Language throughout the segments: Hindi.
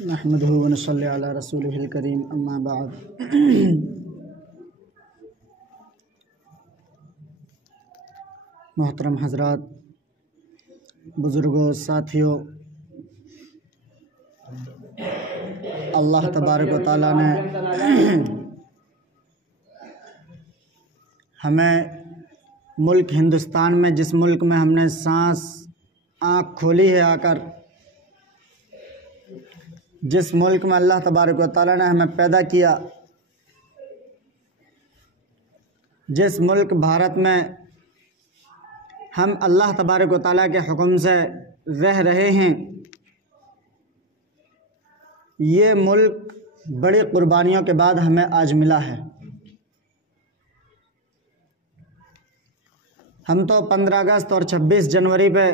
नहमदुहु व नसल्ली अला रसूलिहिल करीम अम्मा बाद। मोहतरम हज़रात, बुज़ुर्गों, साथियों, अल्लाह तबारक व तआला ने हमें मुल्क हिंदुस्तान में, जिस मुल्क में हमने सांस आँख खोली है आकर, जिस मुल्क में अल्लाह तबारक व तआला ने हमें पैदा किया, जिस मुल्क भारत में हम अल्लाह तबारक व तआला के हुक्म से रह रहे हैं, ये मुल्क बड़ी कुर्बानियों के बाद हमें आज मिला है। हम तो 15 अगस्त और 26 जनवरी पे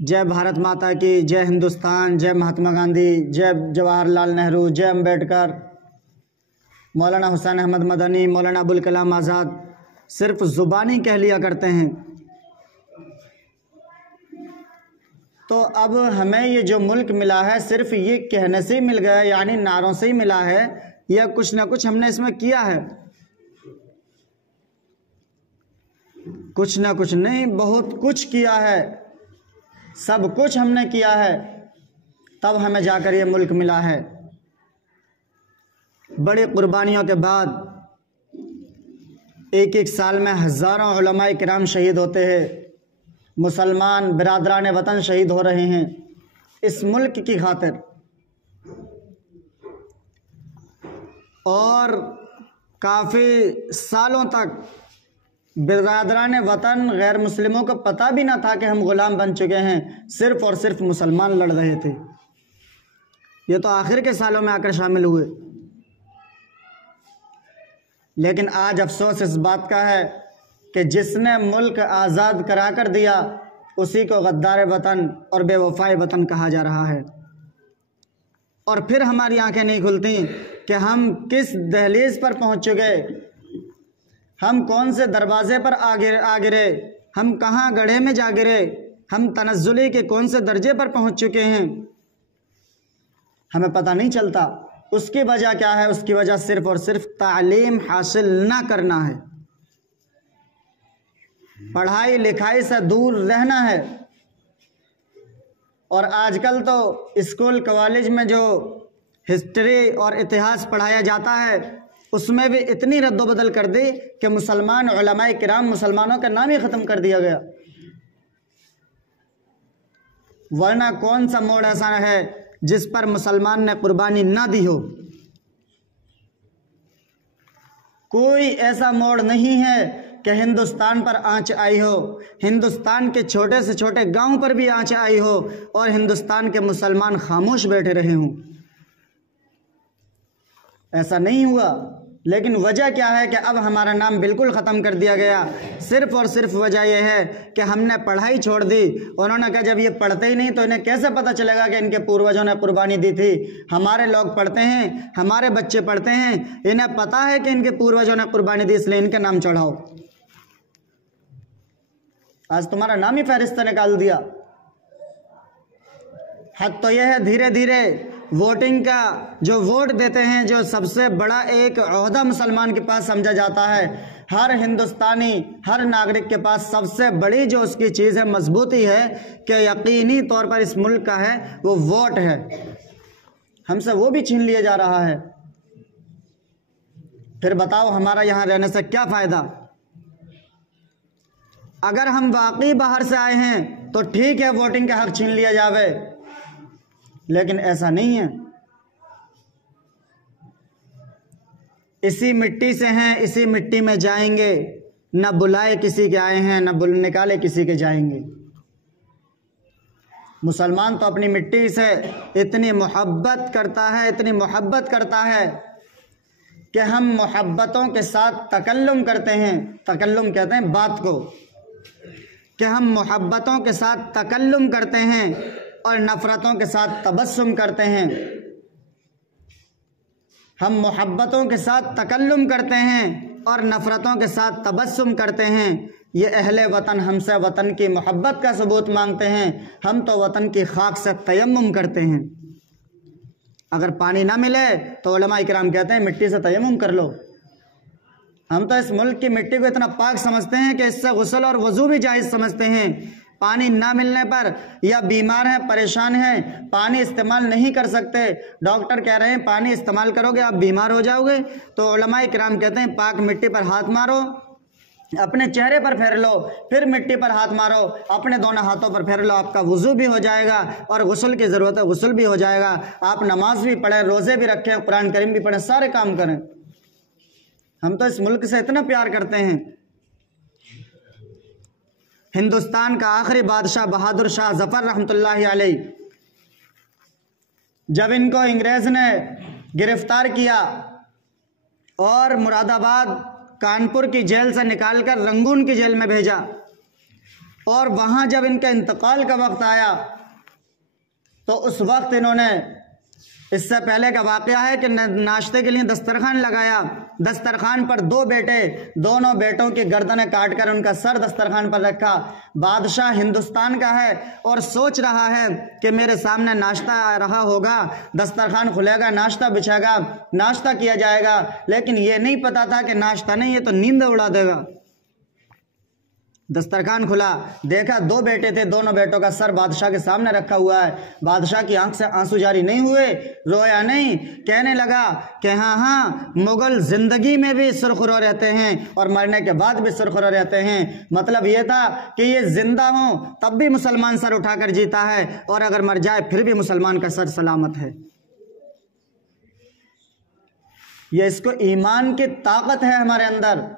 जय भारत माता की, जय हिंदुस्तान, जय महात्मा गांधी, जय जवाहरलाल नेहरू, जय अम्बेडकर, मौलाना हुसैन अहमद मदनी, मौलाना अबुल कलाम आज़ाद सिर्फ ज़ुबानी कह लिया करते हैं। तो अब हमें ये जो मुल्क मिला है सिर्फ ये कहने से ही मिल गया, यानी नारों से ही मिला है, या कुछ ना कुछ हमने इसमें किया है? कुछ ना कुछ नहीं, बहुत कुछ किया है, सब कुछ हमने किया है, तब हमें जाकर ये मुल्क मिला है। बड़ी कुर्बानियों के बाद एक एक साल में हज़ारों उलमाए किराम शहीद होते हैं, मुसलमान बिरादरान वतन शहीद हो रहे हैं इस मुल्क की खातिर। और काफ़ी सालों तक बिरादरान वतन गैर मुस्लिमों को पता भी ना था कि हम ग़ुलाम बन चुके हैं, सिर्फ़ और सिर्फ मुसलमान लड़ रहे थे। ये तो आखिर के सालों में आकर शामिल हुए। लेकिन आज अफसोस इस बात का है कि जिसने मुल्क आज़ाद करा कर दिया उसी को गद्दार वतन और बेवफाए वतन कहा जा रहा है। और फिर हमारी आंखें नहीं खुलती कि हम किस दहलीज पर पहुंच चुके, हम कौन से दरवाजे पर आ गिरे, हम कहाँ गड्ढे में जा गिरे, हम तनज़्ज़ुली के कौन से दर्जे पर पहुंच चुके हैं, हमें पता नहीं चलता। उसकी वजह क्या है? उसकी वजह सिर्फ और सिर्फ तालीम हासिल ना करना है, पढ़ाई लिखाई से दूर रहना है। और आजकल तो स्कूल कॉलेज में जो हिस्ट्री और इतिहास पढ़ाया जाता है उसमें भी इतनी रद्दोबदल कर दी कि मुसलमान उलमाए किराम, मुसलमानों का नाम ही ख़त्म कर दिया गया। वरना कौन सा मोड़ ऐसा है जिस पर मुसलमान ने कुर्बानी ना दी हो? कोई ऐसा मोड़ नहीं है कि हिंदुस्तान पर आंच आई हो, हिंदुस्तान के छोटे से छोटे गांव पर भी आंच आई हो और हिंदुस्तान के मुसलमान खामोश बैठे रहे हों। ऐसा नहीं हुआ। लेकिन वजह क्या है कि अब हमारा नाम बिल्कुल ख़त्म कर दिया गया? सिर्फ़ और सिर्फ वजह यह है कि हमने पढ़ाई छोड़ दी। उन्होंने कहा जब ये पढ़ते ही नहीं तो इन्हें कैसे पता चलेगा कि इनके पूर्वजों ने कुर्बानी दी थी। हमारे लोग पढ़ते हैं, हमारे बच्चे पढ़ते हैं, इन्हें पता है कि इनके पूर्वजों ने कुर्बानी दी, इसलिए इनके नाम चढ़ाओ। आज तुम्हारा नाम ही फहरिस्त निकाल दिया। हद तो यह है, धीरे धीरे वोटिंग का जो वोट देते हैं, जो सबसे बड़ा एक ओहदा मुसलमान के पास समझा जाता है, हर हिंदुस्तानी, हर नागरिक के पास सबसे बड़ी जो उसकी चीज़ है, मजबूती है कि यकीनी तौर पर इस मुल्क का है, वो वोट है। हमसे वो भी छीन लिया जा रहा है। फिर बताओ हमारा यहाँ रहने से क्या फ़ायदा? अगर हम वाकई बाहर से आए हैं तो ठीक है, वोटिंग का हक छीन लिया जावे, लेकिन ऐसा नहीं है। इसी मिट्टी से हैं, इसी मिट्टी में जाएंगे, न बुलाए किसी के आए हैं, न निकाले किसी के जाएंगे। मुसलमान तो अपनी मिट्टी से इतनी मोहब्बत करता है, इतनी मोहब्बत करता है कि हम मोहब्बतों के साथ तकल्लुम करते हैं। तकल्लुम कहते हैं बात को, कि हम मोहब्बतों के साथ तकल्लुम करते हैं और नफ़रतों के साथ तबस्सुम करते हैं। हम मोहब्बतों के साथ तकल्लुम करते हैं और नफ़रतों के साथ तबस्सुम करते हैं। ये अहले वतन हमसे वतन की मोहब्बत का सबूत मांगते हैं, हम तो वतन की खाक से तयम्मुम करते हैं। अगर पानी ना मिले तो उलमा इकराम कहते हैं मिट्टी से तयम्मुम कर लो। हम तो इस मुल्क की मिट्टी को इतना पाक समझते हैं कि इससे गुस्ल और वजू भी जायज़ समझते हैं। पानी ना मिलने पर या बीमार हैं, परेशान हैं, पानी इस्तेमाल नहीं कर सकते, डॉक्टर कह रहे हैं पानी इस्तेमाल करोगे आप बीमार हो जाओगे, तो उलमा इकराम कहते हैं पाक मिट्टी पर हाथ मारो, अपने चेहरे पर फेर लो, फिर मिट्टी पर हाथ मारो, अपने दोनों हाथों पर फेर लो, आपका वुज़ू भी हो जाएगा और गुस्ल की ज़रूरत है गुस्ल भी हो जाएगा। आप नमाज भी पढ़ें, रोज़े भी रखें, कुरान करीम भी पढ़ें, सारे काम करें। हम तो इस मुल्क से इतना प्यार करते हैं। हिंदुस्तान का आखिरी बादशाह बहादुर शाह जफर रहमतुल्लाहि अलैह, जब इनको अंग्रेज ने गिरफ्तार किया और मुरादाबाद कानपुर की जेल से निकालकर रंगून की जेल में भेजा, और वहां जब इनका इंतकाल का वक्त आया तो उस वक्त इन्होंने, इससे पहले का वाकया है कि नाश्ते के लिए दस्तरखान लगाया, दस्तरखान पर दो बेटे, दोनों बेटों की गर्दनें काटकर उनका सर दस्तरखान पर रखा। बादशाह हिंदुस्तान का है और सोच रहा है कि मेरे सामने नाश्ता आ रहा होगा, दस्तरखान खुलेगा, नाश्ता बिछेगा, नाश्ता किया जाएगा, लेकिन ये नहीं पता था कि नाश्ता नहीं, ये तो नींद उड़ा देगा। दस्तरखान खुला, देखा दो बेटे थे, दोनों बेटों का सर बादशाह के सामने रखा हुआ है। बादशाह की आंख से आंसू जारी नहीं हुए, रोया नहीं, कहने लगा कि हाँ हाँ, मुगल जिंदगी में भी सुरखुरो रहते हैं और मरने के बाद भी सुरखुरो रहते हैं। मतलब ये था कि ये जिंदा हो तब भी मुसलमान सर उठाकर जीता है और अगर मर जाए फिर भी मुसलमान का सर सलामत है। ये इसको ईमान की ताकत है हमारे अंदर,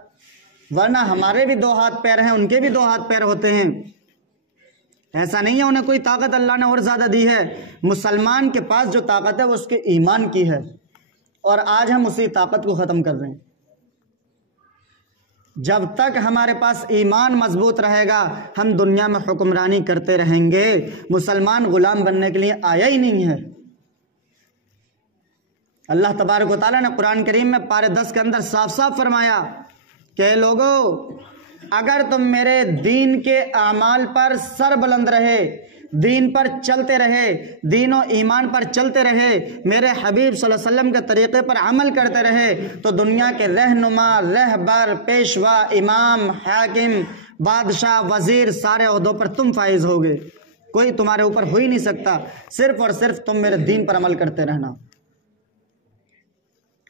वरना हमारे भी दो हाथ पैर हैं, उनके भी दो हाथ पैर होते हैं। ऐसा नहीं है उन्हें कोई ताकत अल्लाह ने और ज़्यादा दी है। मुसलमान के पास जो ताकत है वो उसके ईमान की है, और आज हम उसी ताकत को ख़त्म कर रहे हैं। जब तक हमारे पास ईमान मजबूत रहेगा हम दुनिया में हुक्मरानी करते रहेंगे। मुसलमान गुलाम बनने के लिए आया ही नहीं है। अल्लाह तबारक व तआला ने कुरान करीम में पारे 10 के अंदर साफ साफ फरमाया कि लोगों, अगर तुम मेरे दीन के आमाल पर सर बुलंद रहे, दीन पर चलते रहे, दीन और ईमान पर चलते रहे, मेरे हबीब सल्लल्लाहु अलैहि वसल्लम के तरीक़े पर अमल करते रहे, तो दुनिया के रहनुमा, रहबर, पेशवा, इमाम, हाकिम, बादशाह, वज़ीर, सारे ओहदों पर तुम फाइज होगे। कोई तुम्हारे ऊपर हो ही नहीं सकता, सिर्फ और सिर्फ तुम मेरे दीन पर अमल करते रहना।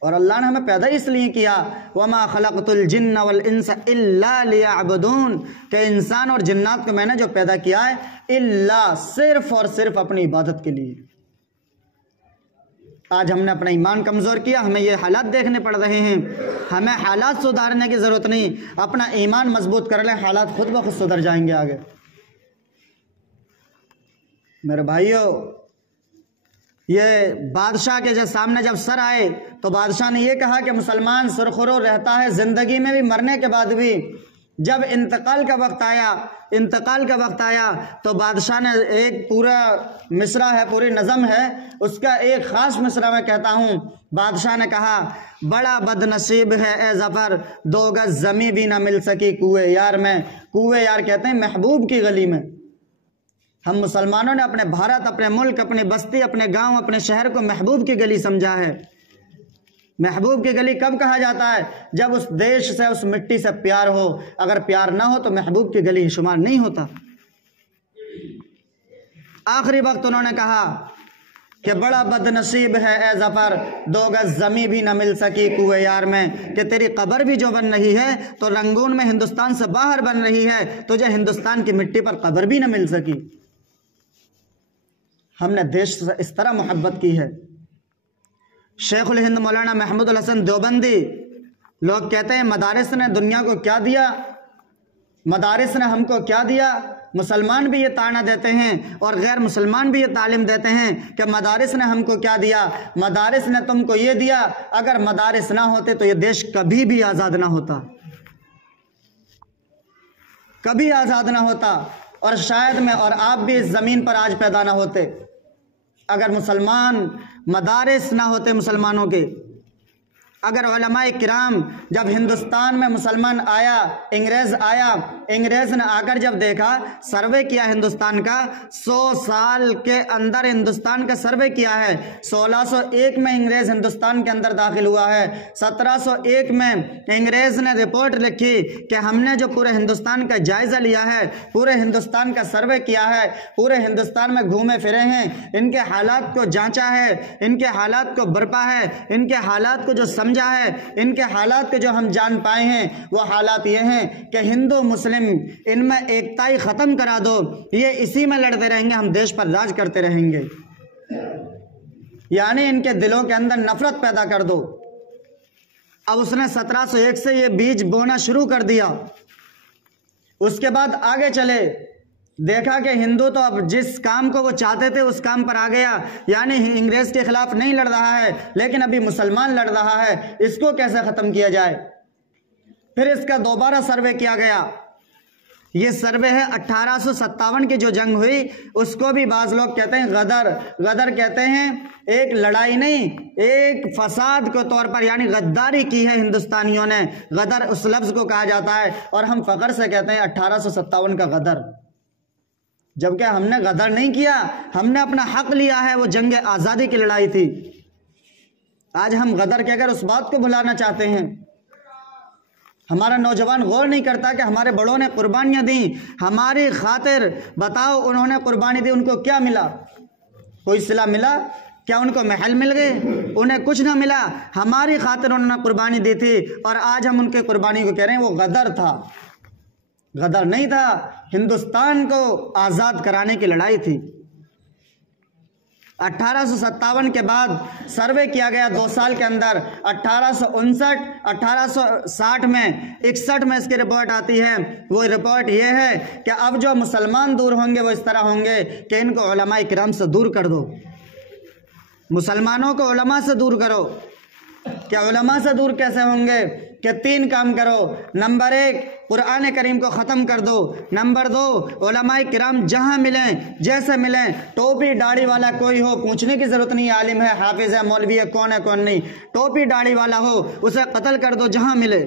और अल्लाह ने हमें पैदा इसलिए किया, वमा खलक़तुल जिन्न वल इंस इल्ला लियअबुदून, कि इंसान और जिन्नात को मैंने जो पैदा किया है इल्ला, सिर्फ और सिर्फ अपनी इबादत के लिए। आज हमने अपना ईमान कमज़ोर किया, हमें ये हालात देखने पड़ रहे हैं। हमें हालात सुधारने की ज़रूरत नहीं, अपना ईमान मजबूत कर लें, हालात खुद ब खुद सुधर जाएंगे आगे। मेरे भाइयों, ये बादशाह के जब सामने जब सर आए तो बादशाह ने ये कहा कि मुसलमान सुरखुरो रहता है ज़िंदगी में भी, मरने के बाद भी। जब इंतकाल का वक्त आया तो बादशाह ने एक पूरा मिसरा है, पूरी नज़म है, उसका एक ख़ास मिसरा मैं कहता हूँ। बादशाह ने कहा, बड़ा बदनसीब है ए ज़फ़र, 2 गज़ ज़मीं भी ना मिल सकी कुएं यार में। कुएं यार कहते हैं महबूब की गली में। हम मुसलमानों ने अपने भारत, अपने मुल्क, अपनी बस्ती, अपने गांव, अपने शहर को महबूब की गली समझा है। महबूब की गली कब कहा जाता है? जब उस देश से, उस मिट्टी से प्यार हो। अगर प्यार ना हो तो महबूब की गली शुमार नहीं होता। आखिरी वक्त उन्होंने कहा कि बड़ा बदनसीब है ए ज़फ़र, 2 गज़ ज़मीं भी न मिल सकी कुएं यार में, कि तेरी कब्र भी जो बन रही है तो रंगून में हिंदुस्तान से बाहर बन रही है, तुझे हिंदुस्तान की मिट्टी पर कब्र भी न मिल सकी। हमने देश से इस तरह मोहब्बत की है। शेखुल हिंद मौलाना महमूदुल हसन देवबंदी, लोग कहते हैं मदारिस ने दुनिया को क्या दिया, मदारिस ने हमको क्या दिया। मुसलमान भी ये ताना देते हैं और गैर मुसलमान भी ये तालीम देते हैं कि मदारिस ने हमको क्या दिया, मदारिस ने तुमको ये दिया। अगर मदारिस ना होते तो ये देश कभी भी आज़ाद ना होता, कभी आज़ाद ना होता, और शायद मैं और आप भी इस ज़मीन पर आज पैदा ना होते अगर मुसलमान मदारिस ना होते मुसलमानों के। अगर उलमाए किराम जब हिंदुस्तान में मुसलमान आया, अंग्रेज़ आया, अंग्रेज़ ने आकर जब देखा, सर्वे किया हिंदुस्तान का, 100 साल के अंदर हिंदुस्तान का सर्वे किया है। 1601 में अंग्रेज़ हिंदुस्तान के अंदर दाखिल हुआ है। 1701 में अंग्रेज़ ने रिपोर्ट लिखी कि हमने जो पूरे हिंदुस्तान का जायज़ा लिया है, पूरे हिंदुस्तान का सर्वे किया है, पूरे हिंदुस्तान में घूमे फिरे हैं, इनके हालात को जांचा है, इनके हालात को बरपा है, इनके हालात को जो समझा है, इनके हालात को जो हम जान पाए हैं, वो हालात ये हैं कि हिंदू मुस्लिम इनमें एकता ही ख़त्म करा दो, ये इसी में लड़ते रहेंगे, हम देश पर राज करते रहेंगे। यानी इनके दिलों के अंदर नफरत पैदा कर दो। अब उसने 1701 से ये बीज बोना शुरू कर दिया। उसके बाद आगे चले, देखा कि हिंदू तो अब जिस काम को वो चाहते थे उस काम पर आ गया, यानी अंग्रेज के खिलाफ नहीं लड़ रहा है, लेकिन अभी मुसलमान लड़ रहा है, इसको कैसे ख़त्म किया जाए। फिर इसका दोबारा सर्वे किया गया। ये सर्वे है 1857 की जो जंग हुई, उसको भी बाज़ लोग कहते हैं गदर। गदर कहते हैं एक लड़ाई नहीं, एक फसाद के तौर पर, यानी गद्दारी की है हिंदुस्तानियों ने। गदर उस लफ्ज़ को कहा जाता है और हम फ़ख्र से कहते हैं 1857 का गदर, जबकि हमने गदर नहीं किया, हमने अपना हक लिया है। वो जंग आज़ादी की लड़ाई थी। आज हम गदर कहकर उस बात को भुलाना चाहते हैं। हमारा नौजवान गौर नहीं करता कि हमारे बड़ों ने कुर्बानियाँ दी हमारी खातिर। बताओ उन्होंने कुर्बानी दी, उनको क्या मिला? कोई सिला मिला? क्या उनको महल मिल गए? उन्हें कुछ ना मिला। हमारी खातिर उन्होंने कुर्बानी दी थी और आज हम उनके कुर्बानी को कह रहे हैं वो गदर था। गदर नहीं था, हिंदुस्तान को आज़ाद कराने की लड़ाई थी। 1857 के बाद सर्वे किया गया 2 साल के अंदर। 1859, 1860 में, 61 में इसकी रिपोर्ट आती है। वो रिपोर्ट ये है कि अब जो मुसलमान दूर होंगे वो इस तरह होंगे कि इनको उलमाए किराम से दूर कर दो। मुसलमानों को उलमा से दूर करो। क्या उलमा से दूर कैसे होंगे? कि 3 काम करो। नंबर 1, कुरान करीम को ख़त्म कर दो। नंबर 2, उलमाए किराम जहाँ मिलें, जैसे मिलें, टोपी दाढ़ी वाला कोई हो, पूछने की ज़रूरत नहीं, आलिम है, हाफिज़ है, मौलवी है, कौन है कौन नहीं, टोपी दाढ़ी वाला हो उसे कत्ल कर दो जहाँ मिले।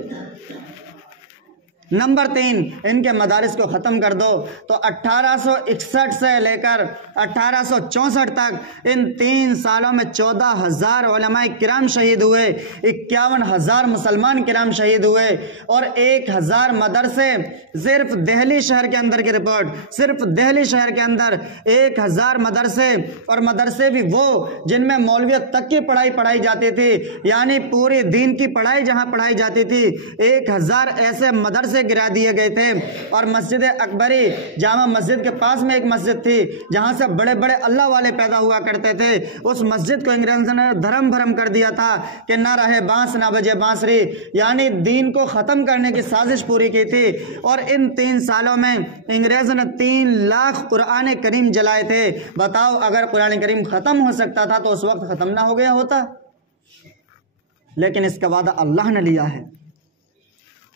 नंबर 3, इनके मदारिस को ख़त्म कर दो। तो 1861 से लेकर 1864 तक इन 3 सालों में 14,000 उलमाए किराम शहीद हुए, 51,000 मुसलमान किराम शहीद हुए और 1,000 मदरसे। सिर्फ दिल्ली शहर के अंदर की रिपोर्ट, सिर्फ दिल्ली शहर के अंदर 1,000 मदरसे, और मदरसे भी वो जिनमें मौलवियत तक की पढ़ाई पढ़ाई जाती थी, यानी पूरी दीन की पढ़ाई जहाँ पढ़ाई जाती थी। 1,000 ऐसे मदरसे गिरा दिए गए थे। और मस्जिद अकबरी, जामा मस्जिद के पास में एक मस्जिद थी जहां से बड़े बड़े अल्लाह वाले पैदा हुआ करते थे, उस मस्जिद को अंग्रेजों ने धर्म भरम कर दिया था कि ना रहे बांस ना बजे बांसुरी, यानी दीन को ख़त्म करने की साजिश पूरी की थी। और इन 3 सालों में अंग्रेजों ने 3 लाख कुरान करीम जलाए थे। बताओ अगर कुरान करीम ख़त्म हो सकता था तो उस वक्त ख़त्म ना हो गया होता? लेकिन इसका वादा अल्लाह ने लिया है,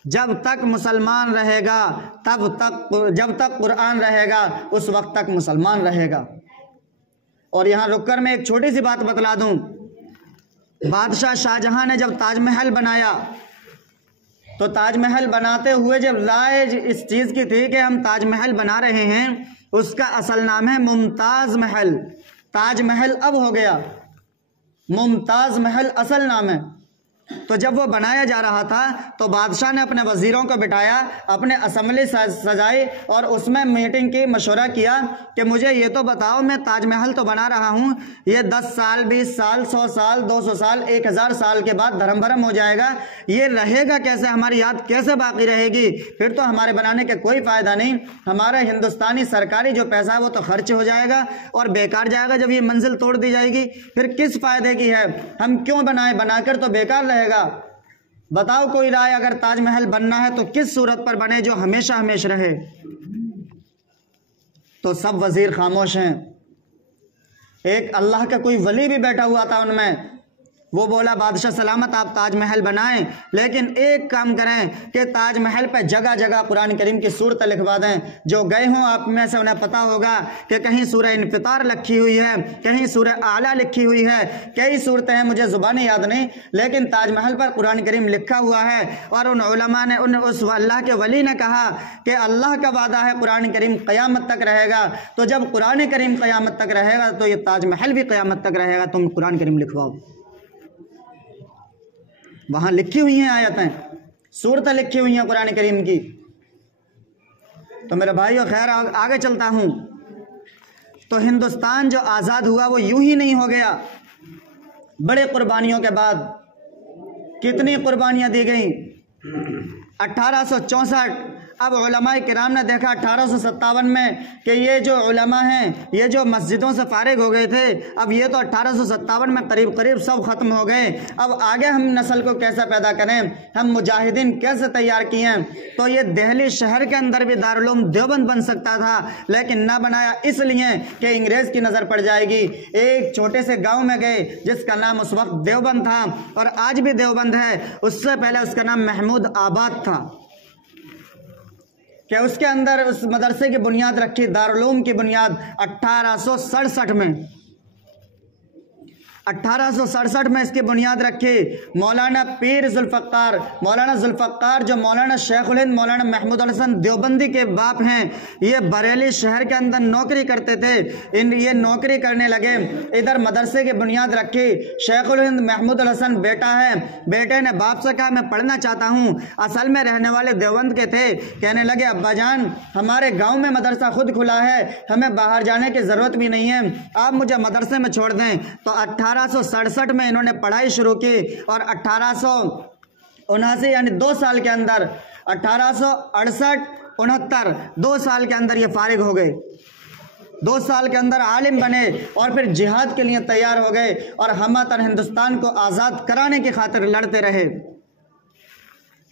जब तक मुसलमान रहेगा तब तक, जब तक कुरान रहेगा उस वक्त तक मुसलमान रहेगा। और यहाँ रुककर मैं एक छोटी सी बात बतला दूं। बादशाह शाहजहां ने जब ताजमहल बनाया तो ताजमहल बनाते हुए जब राय इस चीज़ की थी कि हम ताजमहल बना रहे हैं, उसका असल नाम है मुमताज़ महल। ताजमहल अब हो गया, मुमताज़ महल असल नाम है। तो जब वो बनाया जा रहा था तो बादशाह ने अपने वजीरों को बिठाया, अपने असम्बली सजाई और उसमें मीटिंग की, मशवरा किया कि मुझे ये तो बताओ, मैं ताजमहल तो बना रहा हूँ, ये 10 साल 20 साल 100 साल 200 साल 1000 साल के बाद धर्म भरम हो जाएगा, ये रहेगा कैसे? हमारी याद कैसे बाकी रहेगी? फिर तो हमारे बनाने के कोई फ़ायदा नहीं। हमारा हिंदुस्तानी सरकारी जो पैसा है वो तो खर्च हो जाएगा और बेकार जाएगा। जब ये मंजिल तोड़ दी जाएगी फिर किस फ़ायदे की है? हम क्यों बनाए? बनाकर तो बेकार रहेगा। बताओ कोई राय, अगर ताजमहल बनना है तो किस सूरत पर बने जो हमेशा हमेशा रहे? तो सब वजीर खामोश हैं। एक अल्लाह का कोई वली भी बैठा हुआ था उनमें, वो बोला बादशाह सलामत आप ताजमहल बनाएं, लेकिन एक काम करें कि ताजमहल पे जगह जगह कुरान करीम की सूरत लिखवा दें। जो गए हों आप में से उन्हें पता होगा कि कहीं सूरह इन्फितार लिखी हुई है, कहीं सूरह आला लिखी हुई है, कई सूरतें हैं, मुझे ज़ुबानी याद नहीं, लेकिन ताजमहल पर कुरान करीम लिखा हुआ है। और उन उलमा ने उस अल्लाह के वली ने कहा कि अल्लाह का वादा है कुरान करीम क़यामत तक रहेगा, तो जब कुरान करीम क़यामत तक रहेगा तो ये ताजमहल भी क़यामत तक रहेगा, तुम कुरान करीम लिखवाओ। वहां लिखी हुई हैं आयतें, सूरतें लिखी हुई हैं कुरान करीम की। तो मेरे भाइयों खैर आगे चलता हूं। तो हिंदुस्तान जो आज़ाद हुआ वो यूं ही नहीं हो गया, बड़े कुर्बानियों के बाद कितनी कुर्बानियां दी गई। 1864 अब उलमाए किराम ने देखा 1857 में कि ये जो उलमा हैं ये जो मस्जिदों से फारिग हो गए थे, अब ये तो 1857 में करीब करीब सब ख़त्म हो गए। अब आगे हम नस्ल को कैसे पैदा करें, हम मुजाहिदीन कैसे तैयार किए हैं। तो ये दिल्ली शहर के अंदर भी दारुल उलूम देवबंद बन सकता था, लेकिन ना बनाया इसलिए कि अंग्रेज़ की नज़र पड़ जाएगी। एक छोटे से गाँव में गए जिसका नाम उस वक्त देवबंद था और आज भी देवबंद है, उससे पहले उसका नाम महमूद आबाद था, कि उसके अंदर उस मदरसे की बुनियाद रखी, दारुल उलूम की बुनियाद 1867 में। 1867 में इसकी बुनियाद रखी मौलाना पीर जुल्फ़क़ार, मौलाना जुल्फ़क़ार जो मौलाना शेखुल हिंद मौलाना महमूद हसन देवबंदी के बाप हैं। ये बरेली शहर के अंदर नौकरी करते थे, ये नौकरी करने लगे, इधर मदरसे की बुनियाद रखी। शेखुल हिंद महमूद हसन बेटा है, बेटे ने बाप से कहा मैं पढ़ना चाहता हूँ। असल में रहने वाले देवबंद के थे, कहने लगे अब्बा जान हमारे गाँव में मदरसा खुद खुला है, हमें बाहर जाने की ज़रूरत भी नहीं है, आप मुझे मदरसे में छोड़ दें। तो 1867 में इन्होंने पढ़ाई शुरू की और 1879 यानी 2 साल के अंदर 1868-69 2 साल के अंदर ये फारिग हो गए, 2 साल के अंदर आलिम बने और फिर जिहाद के लिए तैयार हो गए और हमतन हिंदुस्तान को आज़ाद कराने की खातिर लड़ते रहे।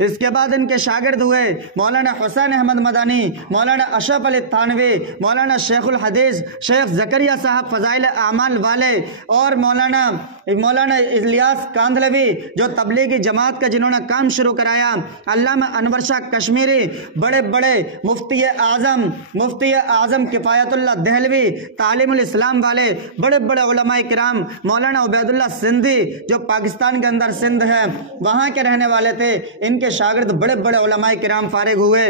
इसके बाद इनके शागिर्द हुए मौलाना हुसैन अहमद मदानी, मौलाना अशरफ अली थानवी, मौलाना शेखुल हदीस शेख ज़करिया साहब फ़ज़ाइल आमाल वाले और मौलाना इलियास कांधलवी जो तबलीगी जमात का जिन्होंने काम शुरू कराया, अल्लामा अनवर शाह कश्मीरी, बड़े बड़े मुफ्ती आज़म किफ़ायतुल्लाह दहलवी, तालीमुल इस्लाम वाले बड़े बड़े उलमाए किराम, मौलाना उबैदुल्लाह सिंधी जो पाकिस्तान के अंदर सिंध है वहाँ के रहने वाले थे, इनके शागिर्द बड़े बड़े उलमाए किराम फारिग हुए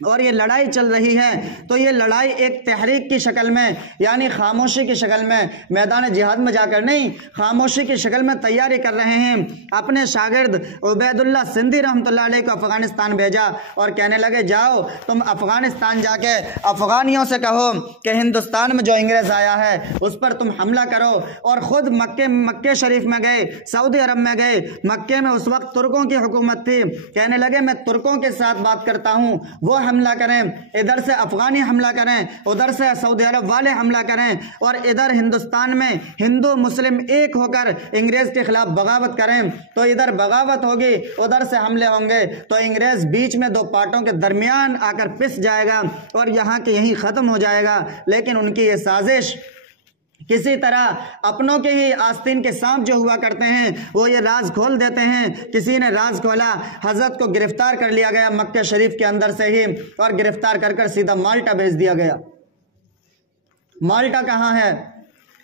और ये लड़ाई चल रही है। तो ये लड़ाई एक तहरीक की शक्ल में यानी खामोशी की शक्ल में, मैदान जिहाद में जाकर नहीं, खामोशी की शक्ल में तैयारी कर रहे हैं। अपने शागिर्द उबैदुल्लाह सिंधी रहमतुल्लाह अलैह को अफ़गानिस्तान भेजा और कहने लगे जाओ तुम अफ़गानिस्तान जाके अफ़गानियों से कहो कि हिंदुस्तान में जो अंग्रेज़ आया है उस पर तुम हमला करो। और ख़ुद मक्के शरीफ में गए, सऊदी अरब में गए। मक्के में उस वक्त तुर्कों की हुकूमत थी, कहने लगे मैं तुर्कों के साथ बात करता हूँ, वो हमला करें, इधर से अफगानी हमला करें, उधर से सऊदी अरब वाले हमला करें और इधर हिंदुस्तान में हिंदू मुस्लिम एक होकर अंग्रेज के खिलाफ बगावत करें। तो इधर बगावत होगी, उधर से हमले होंगे, तो अंग्रेज बीच में 2 पार्टों के दरमियान आकर पिस जाएगा और यहाँ के यहीं ख़त्म हो जाएगा। लेकिन उनकी ये साजिश किसी तरह अपनों के ही आस्तीन के सांप जो हुआ करते हैं वो ये राज खोल देते हैं। किसी ने राज खोला, हजरत को गिरफ्तार कर लिया गया मक्के शरीफ के अंदर से ही और गिरफ्तार कर सीधा माल्टा भेज दिया गया। माल्टा कहाँ है?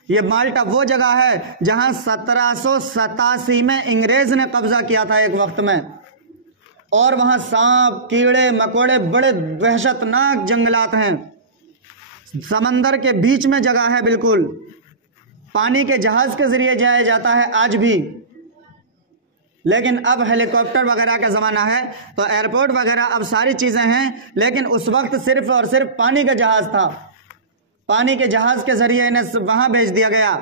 ये माल्टा वो जगह है जहां 1787 में अंग्रेज ने कब्जा किया था एक वक्त में, और वहां सांप कीड़े मकोड़े बड़े वहशतनाक जंगलात हैं। समंदर के बीच में जगह है, बिल्कुल पानी के जहाज के जरिए जाया जाता है आज भी। लेकिन अब हेलीकॉप्टर वगैरह का ज़माना है तो एयरपोर्ट वगैरह अब सारी चीज़ें हैं, लेकिन उस वक्त सिर्फ और सिर्फ पानी का जहाज़ था। पानी के जहाज़ के ज़रिए इन्हें वहाँ भेज दिया गया।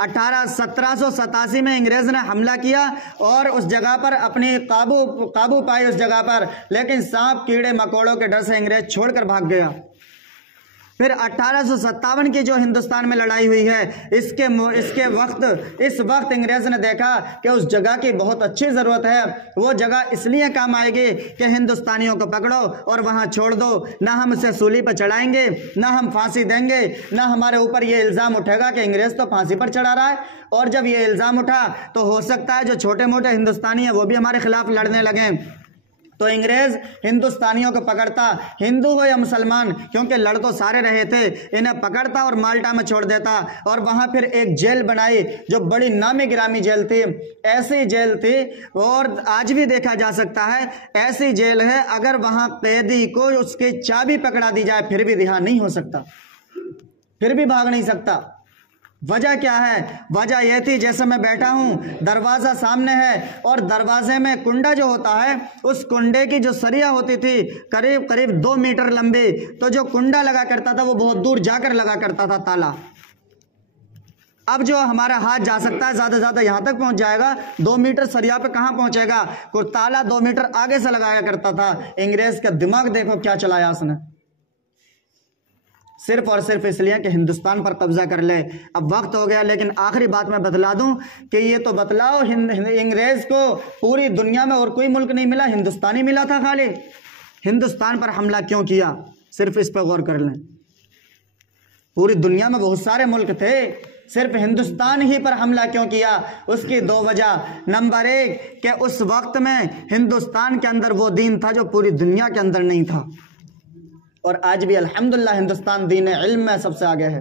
1787 में अंग्रेज़ ने हमला किया और उस जगह पर अपनी काबू पाई उस जगह पर, लेकिन सांप कीड़े मकोड़ों के डर से अंग्रेज़ छोड़कर भाग गया। फिर 1857 की जो हिंदुस्तान में लड़ाई हुई है, इस वक्त अंग्रेज ने देखा कि उस जगह की बहुत अच्छी ज़रूरत है। वो जगह इसलिए काम आएगी कि हिंदुस्तानियों को पकड़ो और वहाँ छोड़ दो, ना हम उसे सूली पर चढ़ाएंगे, ना हम फांसी देंगे, ना हमारे ऊपर ये इल्ज़ाम उठेगा कि अंग्रेज़ तो फांसी पर चढ़ा रहा है। और जब ये इल्ज़ाम उठा तो हो सकता है जो छोटे मोटे हिंदुस्तानी हैं वो भी हमारे खिलाफ लड़ने लगें। तो अंग्रेज हिंदुस्तानियों को पकड़ता, हिंदू हो या मुसलमान, क्योंकि लड़ तो सारे रहे थे, इन्हें पकड़ता और माल्टा में छोड़ देता। और वहां फिर एक जेल बनाई जो बड़ी नामी गिरामी जेल थी, ऐसी जेल थी और आज भी देखा जा सकता है ऐसी जेल है, अगर वहां कैदी को उसकी चाबी पकड़ा दी जाए फिर भी रिहा नहीं हो सकता, फिर भी भाग नहीं सकता। वजह क्या है? वजह यह थी, जैसे मैं बैठा हूं, दरवाज़ा सामने है और दरवाजे में कुंडा जो होता है, उस कुंडे की जो सरिया होती थी करीब करीब 2 मीटर लंबी, तो जो कुंडा लगा करता था वो बहुत दूर जाकर लगा करता था ताला। अब जो हमारा हाथ जा सकता है ज़्यादा से ज़्यादा यहाँ तक पहुँच जाएगा, 2 मीटर सरिया पे कहाँ पहुँचेगा? को ताला 2 मीटर आगे से लगाया करता था। अंग्रेज़ का दिमाग देखो क्या चलाया उसने, सिर्फ और सिर्फ इसलिए कि हिंदुस्तान पर कब्जा कर ले। अब वक्त हो गया, लेकिन आखिरी बात मैं बतला दूं कि ये तो बतलाओ, अंग्रेज को पूरी दुनिया में और कोई मुल्क नहीं मिला, हिंदुस्तान ही मिला था खाली। हिंदुस्तान पर हमला क्यों किया, सिर्फ इस पर गौर कर लें। पूरी दुनिया में बहुत सारे मुल्क थे, सिर्फ हिंदुस्तान ही पर हमला क्यों किया? उसकी 2 वजह। नंबर 1 कि उस वक्त में हिंदुस्तान के अंदर वो दीन था जो पूरी दुनिया के अंदर नहीं था, और आज भी अल्हम्दुलिल्लाह हिंदुस्तान दीन इल्म में सबसे आगे है।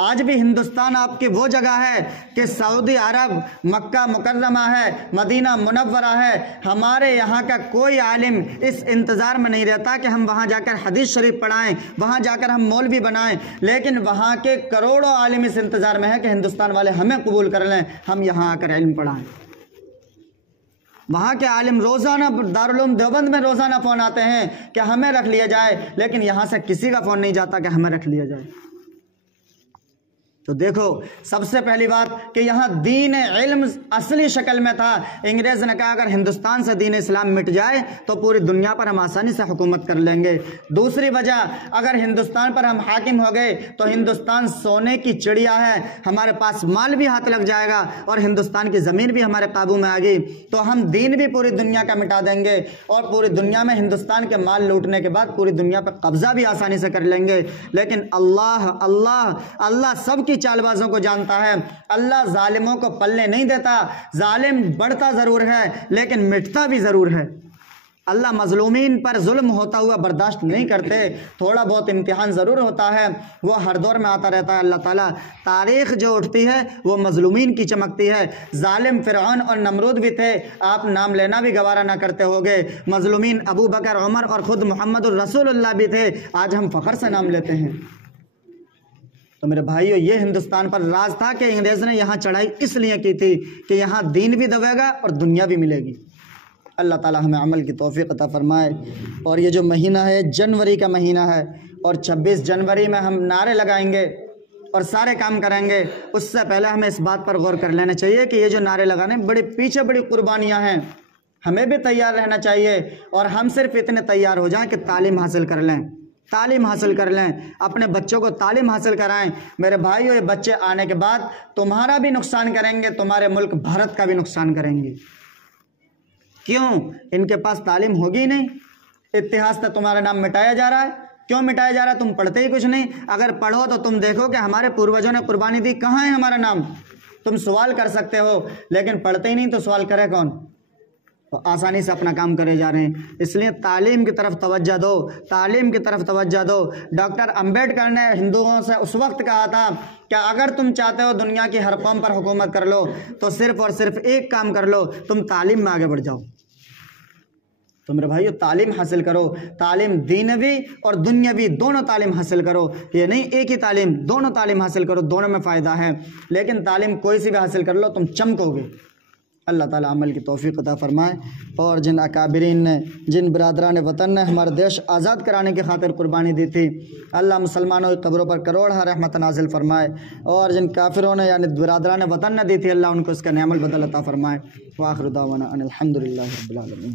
आज भी हिंदुस्तान आपकी वो जगह है कि सऊदी अरब, मक्का मुकर्रमा है, मदीना मुनव्वरा है। हमारे यहाँ का कोई आलिम इस इंतज़ार में नहीं रहता कि हम वहाँ जाकर हदीस शरीफ पढ़ाएं, वहाँ जाकर हम मौलवी बनाएं, लेकिन वहाँ के करोड़ों आलिम इस इंतज़ार में है कि हिंदुस्तान वाले हमें कबूल कर लें, हम यहाँ आकर इल्म पढ़ाएं। वहाँ के आलिम रोज़ाना दारुल उलूम देवबंद में रोज़ाना फ़ोन आते हैं कि हमें रख लिया जाए, लेकिन यहाँ से किसी का फ़ोन नहीं जाता कि हमें रख लिया जाए। तो देखो, सबसे पहली बात कि यहाँ दीन इल्म असली शक्ल में था। अंग्रेज़ ने कहा अगर हिंदुस्तान से दीन इस्लाम मिट जाए तो पूरी दुनिया पर हम आसानी से हुकूमत कर लेंगे। दूसरी वजह, अगर हिंदुस्तान पर हम हाकिम हो गए तो हिंदुस्तान सोने की चिड़िया है, हमारे पास माल भी हाथ लग जाएगा और हिंदुस्तान की ज़मीन भी हमारे काबू में आ गई, तो हम दीन भी पूरी दुनिया का मिटा देंगे और पूरी दुनिया में हिंदुस्तान के माल लूटने के बाद पूरी दुनिया पर कब्जा भी आसानी से कर लेंगे। लेकिन अल्लाह अल्लाह अल्लाह सबकी चालबाजों को जानता है। अल्लाह जालिमों को पल्ले नहीं देता। जालिम बढ़ता जरूर है लेकिन मिटता भी जरूर है। अल्लाह मजलूमीन पर जुल्म होता हुआ बर्दाश्त नहीं करते। थोड़ा बहुत इम्तिहान ज़रूर होता है, वो हर दौर में आता रहता है। अल्लाह ताला तारीख़ जो उठती है वो मजलूमीन की चमकती है। जालिम फ़िरऔन और नमरूद भी थे, आप नाम लेना भी गवारा ना करते होगे। मजलूमीन अबू बकर, उमर और ख़ुद मोहम्मदुर रसूलुल्लाह भी थे, आज हम फ़ख्र से नाम लेते हैं। तो मेरे भाइयों, ये हिंदुस्तान पर राज था कि अंग्रेज़ ने यहाँ चढ़ाई इसलिए की थी कि यहाँ दीन भी दबेगा और दुनिया भी मिलेगी। अल्लाह ताला हमें अमल की तौफीक अता फरमाए। और ये जो महीना है जनवरी का महीना है और 26 जनवरी में हम नारे लगाएंगे और सारे काम करेंगे। उससे पहले हमें इस बात पर गौर कर लेना चाहिए कि ये जो नारे लगाने बड़े पीछे बड़ी कुर्बानियाँ हैं, हमें भी तैयार रहना चाहिए। और हम सिर्फ इतने तैयार हो जाएं कि तालीम हासिल कर लें, तालीम हासिल कर लें, अपने बच्चों को तालीम हासिल कराएं। मेरे भाइयों, ये बच्चे आने के बाद तुम्हारा भी नुकसान करेंगे, तुम्हारे मुल्क भारत का भी नुकसान करेंगे। क्यों? इनके पास तालीम होगी ही नहीं। इतिहास से तुम्हारा नाम मिटाया जा रहा है। क्यों मिटाया जा रहा है? तुम पढ़ते ही कुछ नहीं। अगर पढ़ो तो तुम देखो कि हमारे पूर्वजों ने कुर्बानी दी, कहाँ है हमारा नाम? तुम सवाल कर सकते हो, लेकिन पढ़ते ही नहीं तो सवाल करे कौन? तो आसानी से अपना काम करे जा रहे हैं। इसलिए तालीम की तरफ तवज्जो दो, तालीम की तरफ तवज्जो दो। डॉक्टर अंबेडकर ने हिंदुओं से उस वक्त कहा था कि अगर तुम चाहते हो दुनिया की हर कौम पर हुकूमत कर लो तो सिर्फ और सिर्फ एक काम कर लो, तुम तालीम में आगे बढ़ जाओ। तो मेरे भाइयों, तालीम हासिल करो, तालीम दीनवी और दुनियावी दोनों तालीम हासिल करो। ये नहीं एक ही तालीम, दोनों तालीम हासिल करो, दोनों में फ़ायदा है। लेकिन तालीम कोई सी भी हासिल कर लो तुम चमकोगे। अल्लाह ताला अमल की तौफीक अता फरमाए। और जिन अकाबिरीन ने, जिन बिरादरान वतन ने हमारा देश आज़ाद कराने की खातिर कुर्बानी दी थी, अल्लाह मुसलमानों की कब्रों पर करोड़ रहमत नाजिल फरमाए। और जिन काफिरों ने यानी बिरादरान वतन ने दी थी, अल्लाह उनको इसका नेमल बदल अता फरमाए। व आखिर दावाना अनिल हम्दुलिल्लाहि रब्बिल आलमीन।